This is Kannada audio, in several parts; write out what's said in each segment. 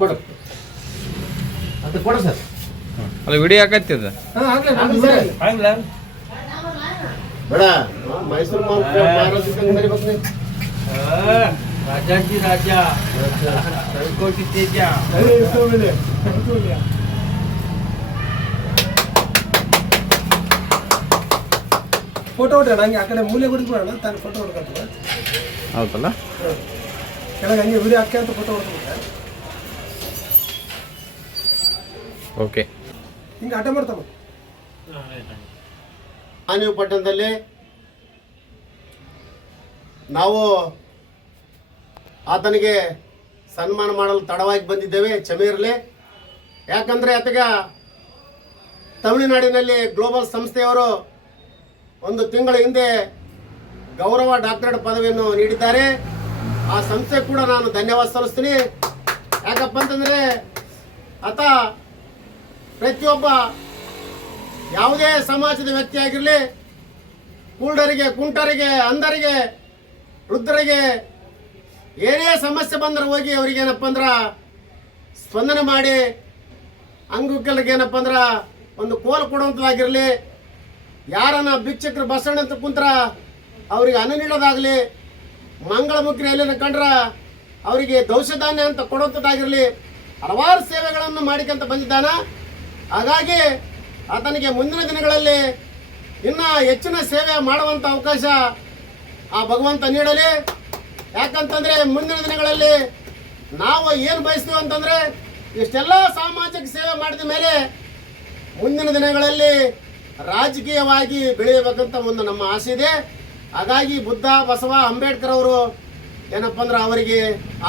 ಕೊಡು ಅಂತ ಕೊಡು ಸರ್. ಅಲ್ಲ ವಿಡಿಯೋ ಹಾಕತ್ತಿದ ಬೇಡ ಮೈಸೂರು ಮಹಾರಾಜ ರಾಜಾಜಿ ರಾಜ ಕೋಟಿ ತೇಜ ಫೋಟೋ ಹೊಟ್ಟೆ ಹಂಗೆ ಆ ಕಡೆ ಮೂಲೆ ಬಿಡ್ಬಿಡೋಣ ತಾನು ಫೋಟೋ ಹೊಡ್ಕೊತ ಹೌದಲ್ಲ ಕೆಳಗೆ ಹಂಗೆ ವಿಡಿಯೋ ಹಾಕಿ ಅಂತ ಫೋಟೋ ಹೊಡ್ಕೊಬಿಟ್ಟೆ ಓಕೆ ಹಿಂಗೆ ಆಟ ಮಾಡ್ತಾವ. ನೀವು ಪಟ್ಟಣದಲ್ಲಿ ನಾವು ಆತನಿಗೆ ಸನ್ಮಾನ ಮಾಡಲು ತಡವಾಗಿ ಬಂದಿದ್ದೇವೆ, ಕ್ಷಮೆ ಇರಲಿ. ಯಾಕಂದರೆ ಆತಗ ತಮಿಳುನಾಡಿನಲ್ಲಿ ಗ್ಲೋಬಲ್ ಸಂಸ್ಥೆಯವರು ಒಂದು ತಿಂಗಳ ಹಿಂದೆ ಗೌರವ ಡಾಕ್ಟರೇಟ್ ಪದವಿಯನ್ನು ನೀಡಿದ್ದಾರೆ. ಆ ಸಂಸ್ಥೆ ಕೂಡ ನಾನು ಧನ್ಯವಾದ ಸಲ್ಲಿಸ್ತೀನಿ. ಯಾಕಪ್ಪ ಅಂತಂದರೆ ಆತ ಪ್ರತಿಯೊಬ್ಬ ಯಾವುದೇ ಸಮಾಜದ ವ್ಯಕ್ತಿ ಆಗಿರಲಿ, ಕುರುಡರಿಗೆ, ಕುಂಟರಿಗೆ, ಅಂಧರಿಗೆ, ವೃದ್ಧರಿಗೆ ಏನೇ ಸಮಸ್ಯೆ ಬಂದ್ರೆ ಹೋಗಿ ಅವ್ರಿಗೇನಪ್ಪ ಅಂದ್ರೆ ಸ್ಪಂದನೆ ಮಾಡಿ, ಅಂಗವಿಕಲರಿಗೆ ಏನಪ್ಪ ಅಂದ್ರೆ ಒಂದು ಕೋಲು ಕೊಡುವಂಥದ್ದಾಗಿರಲಿ, ಯಾರನ್ನ ಭಿಕ್ಷಕರು ಬಸಣ್ಣ ಅಂತ ಕುಂತ್ರ ಅವರಿಗೆ ಅನ್ನ ನೀಡೋದಾಗಲಿ, ಮಂಗಳಮುಖಿ ಎಲ್ಲಿನ ಕಂಡ್ರ ಅವರಿಗೆ ದೌಷಧಾನ್ಯ ಅಂತ ಕೊಡುವಂಥದ್ದಾಗಿರಲಿ, ಹಲವಾರು ಸೇವೆಗಳನ್ನು ಮಾಡಿಕೊಂತ ಬಂದಿದ್ದಾನ. ಹಾಗಾಗಿ ಆತನಿಗೆ ಮುಂದಿನ ದಿನಗಳಲ್ಲಿ ಇನ್ನೂ ಹೆಚ್ಚಿನ ಸೇವೆ ಮಾಡುವಂಥ ಅವಕಾಶ ಆ ಭಗವಂತ ನೀಡಲಿ. ಯಾಕಂತಂದರೆ ಮುಂದಿನ ದಿನಗಳಲ್ಲಿ ನಾವು ಏನು ಬಯಸ್ತೀವಿ ಅಂತಂದರೆ ಇಷ್ಟೆಲ್ಲ ಸಾಮಾಜಿಕ ಸೇವೆ ಮಾಡಿದ ಮೇಲೆ ಮುಂದಿನ ದಿನಗಳಲ್ಲಿ ರಾಜಕೀಯವಾಗಿ ಬೆಳೆಯಬೇಕಂತ ಒಂದು ನಮ್ಮ ಆಸೆ ಇದೆ. ಹಾಗಾಗಿ ಬುದ್ಧ, ಬಸವ, ಅಂಬೇಡ್ಕರ್ ಅವರು ಏನಪ್ಪ ಅಂದ್ರೆ ಅವರಿಗೆ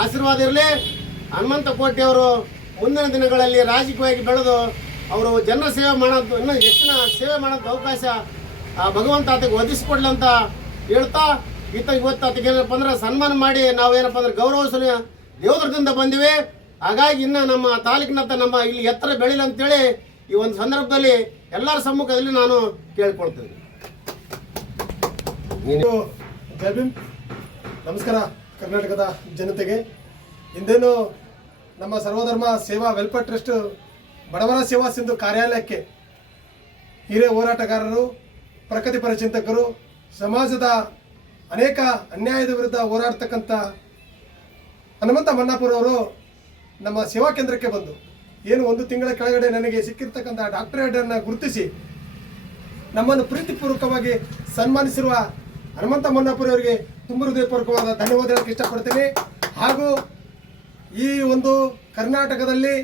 ಆಶೀರ್ವಾದ ಇರಲಿ. ಹನುಮಂತ ಕೋಟೆಯವರು ಮುಂದಿನ ದಿನಗಳಲ್ಲಿ ರಾಜಕೀಯವಾಗಿ ಬೆಳೆದು ಅವರು ಜನರ ಸೇವೆ ಮಾಡೋದು, ಇನ್ನೂ ಹೆಚ್ಚಿನ ಸೇವೆ ಮಾಡೋದು ಅವಕಾಶ ಆ ಭಗವಂತ ಆತಗೆ ಒದಗಿಸ್ಕೊಡ್ಲಿ ಅಂತ ಹೇಳ್ತಾ ಇವತ್ತು ಆತಗೆ ಏನಪ್ಪ ಅಂದ್ರೆ ಸನ್ಮಾನ ಮಾಡಿ ನಾವೇನಪ್ಪ ಅಂದ್ರೆ ಗೌರವಿಸಲು ದೇವದುರ್ಗದಿಂದ ಬಂದಿವೆ. ಹಾಗಾಗಿ ಇನ್ನು ನಮ್ಮ ತಾಲೂಕಿನಂತ ನಮ್ಮ ಇಲ್ಲಿ ಎತ್ತರ ಬೆಳಿಲಿ ಅಂತೇಳಿ ಈ ಒಂದು ಸಂದರ್ಭದಲ್ಲಿ ಎಲ್ಲರ ಸಮ್ಮುಖದಲ್ಲಿ ನಾನು ಕೇಳ್ಕೊಳ್ತೇನೆ. ಜೈ ಭೀಮ್. ನಮಸ್ಕಾರ ಕರ್ನಾಟಕದ ಜನತೆಗೆ. ಇಂದೇನು ನಮ್ಮ ಸರ್ವಧರ್ಮ ಸೇವಾ ವೆಲ್ಫೇರ್ ಟ್ರಸ್ಟ್ ಬಡವರ ಸೇವಾ ಸಿಂಧು ಕಾರ್ಯಾಲಯಕ್ಕೆ ಹಿರಿಯ ಹೋರಾಟಗಾರರು, ಪ್ರಗತಿಪರ ಚಿಂತಕರು, ಸಮಾಜದ ಅನೇಕ ಅನ್ಯಾಯದ ವಿರುದ್ಧ ಹೋರಾಡ್ತಕ್ಕಂಥ ಹನುಮಂತ ಮನ್ನಾಪುರ ಅವರು ನಮ್ಮ ಸೇವಾ ಕೇಂದ್ರಕ್ಕೆ ಬಂದು ಏನು ಒಂದು ತಿಂಗಳ ಕೆಳಗಡೆ ನನಗೆ ಸಿಕ್ಕಿರ್ತಕ್ಕಂಥ ಡಾಕ್ಟರೇಟನ್ನು ಗುರುತಿಸಿ ನಮ್ಮನ್ನು ಪ್ರೀತಿಪೂರ್ವಕವಾಗಿ ಸನ್ಮಾನಿಸಿರುವ ಹನುಮಂತ ಮನ್ನಾಪುರ ಅವರಿಗೆ ತುಂಬ ಹೃದಯಪೂರ್ವಕವಾದ ಧನ್ಯವಾದ ಹೇಳಕ್ಕೆ ಇಷ್ಟಪಡ್ತೀನಿ. ಹಾಗೂ ಈ ಒಂದು ಕರ್ನಾಟಕದಲ್ಲಿ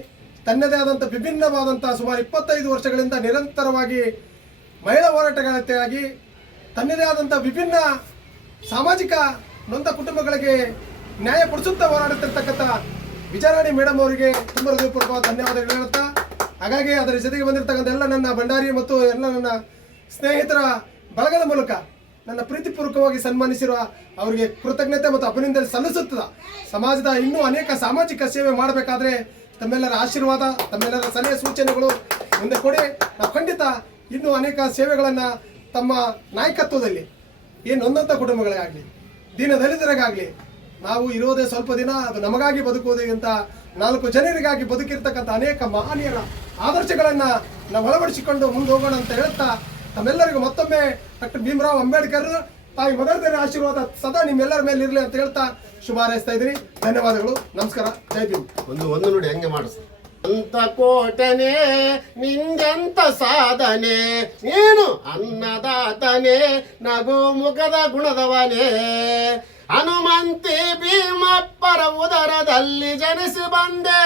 ತನ್ನದೇ ಆದಂಥ ವಿಭಿನ್ನವಾದಂಥ ಸುಮಾರು 25 ವರ್ಷಗಳಿಂದ ನಿರಂತರವಾಗಿ ಮಹಿಳಾ ಹೋರಾಟಗಾರ್ತಿಯಾಗಿ ತನ್ನದೇ ಆದಂಥ ವಿಭಿನ್ನ ಸಾಮಾಜಿಕ ನೊಂದ ಕುಟುಂಬಗಳಿಗೆ ನ್ಯಾಯ ಕೊಡಿಸುತ್ತಾ ಹೋರಾಡುತ್ತಿರ್ತಕ್ಕಂಥ ವಿಜಯರಾಣಿ ಮೇಡಮ್ ಅವರಿಗೆ ತುಂಬ ಹೃದಯಪೂರ್ವಕವಾದ ಧನ್ಯವಾದಗಳು ಹೇಳುತ್ತಾ, ಹಾಗಾಗಿ ಅದರ ಜೊತೆಗೆ ಬಂದಿರತಕ್ಕಂಥ ಎಲ್ಲ ನನ್ನ ಭಂಡಾರಿ ಮತ್ತು ಎಲ್ಲ ನನ್ನ ಸ್ನೇಹಿತರ ಬಳಗದ ಮೂಲಕ ನನ್ನ ಪ್ರೀತಿಪೂರ್ವಕವಾಗಿ ಸನ್ಮಾನಿಸಿರುವ ಅವರಿಗೆ ಕೃತಜ್ಞತೆ ಮತ್ತು ಅಭಿನಂದನೆ ಸಲ್ಲಿಸುತ್ತದೆ. ಸಮಾಜದ ಇನ್ನೂ ಅನೇಕ ಸಾಮಾಜಿಕ ಸೇವೆ ಮಾಡಬೇಕಾದ್ರೆ ತಮ್ಮೆಲ್ಲರ ಆಶೀರ್ವಾದ, ತಮ್ಮೆಲ್ಲರ ಸಲಹೆ ಸೂಚನೆಗಳು ಮುಂದೆ ಕೊಡಿ. ನಾವು ಖಂಡಿತ ಇನ್ನೂ ಅನೇಕ ಸೇವೆಗಳನ್ನು ತಮ್ಮ ನಾಯಕತ್ವದಲ್ಲಿ ಏನು ನೊಂದಂಥ ಕುಟುಂಬಗಳಿಗಾಗಲಿ, ದೀನ ದಲಿತರಿಗಾಗಲಿ, ನಾವು ಇರೋದೇ ಸ್ವಲ್ಪ ದಿನ, ಅದು ನಮಗಾಗಿ ಬದುಕುವುದು ಅಂತ 4 ಜನರಿಗಾಗಿ ಬದುಕಿರ್ತಕ್ಕಂಥ ಅನೇಕ ಮಹನೀಯರ ಆದರ್ಶಗಳನ್ನು ನಾವು ಅಳವಡಿಸಿಕೊಂಡು ಮುಂದೆ ಹೋಗೋಣ ಅಂತ ಹೇಳ್ತಾ, ತಮ್ಮೆಲ್ಲರಿಗೂ ಮತ್ತೊಮ್ಮೆ ಡಾಕ್ಟರ್ ಭೀಮರಾವ್ ಅಂಬೇಡ್ಕರ್ ತಾಯಿ ಮದರ್ ಆಶೀರ್ವಾದ ಸದಾ ನಿಮ್ಮೆಲ್ಲರ ಮೇಲೆ ಇರಲಿ ಅಂತ ಹೇಳ್ತಾ ಶುಭ ಹಾರೈಸ್ತಾ ಇದ್ದೀನಿ. ಧನ್ಯವಾದಗಳು. ನಮಸ್ಕಾರ. ಜೈ ಭೀಮ್. ಒಂದು ನೋಡಿ ಹೆಂಗೆ ಮಾಡಿಸ್ ಅಂತ ಕೋಟನೆ ನಿಂದೆಂತ ಸಾಧನೆ, ನೀನು ಅನ್ನದಾತನೇ, ನಗು ಮುಖದ ಗುಣದವನೇ, ಹನುಮಂತಿ ಭೀಮಪ್ಪರ ಉದರದಲ್ಲಿ ಜನಿಸಿ ಬಂದೆ,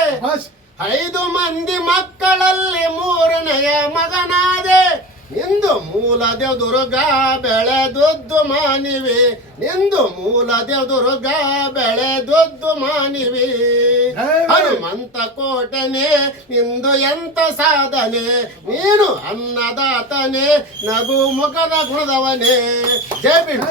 5 ಮಂದಿ ಮಕ್ಕಳಲ್ಲಿ 3ನೆಯ ಮಗನಾದೆ, ನಿಂದು ಮೂಲ ದೇವದುರ್ಗ ಬೆಳೆದೊದ್ದು ಮಾನಿವಿ, ನಿಂದು ಮೂಲ ದೇವದುರ್ಗ ಬೆಳೆದೊದ್ದು ಮಾನಿವಿ, ಹನುಮಂತ ಕೋಟನೆ ನಿಂದು ಎಂತ ಸಾಧನೆ, ನೀನು ಅನ್ನದಾತನೇ, ನಗು ಮುಖದ ಗುಣದವನೇ. ಜೈ ಭೀಮ್.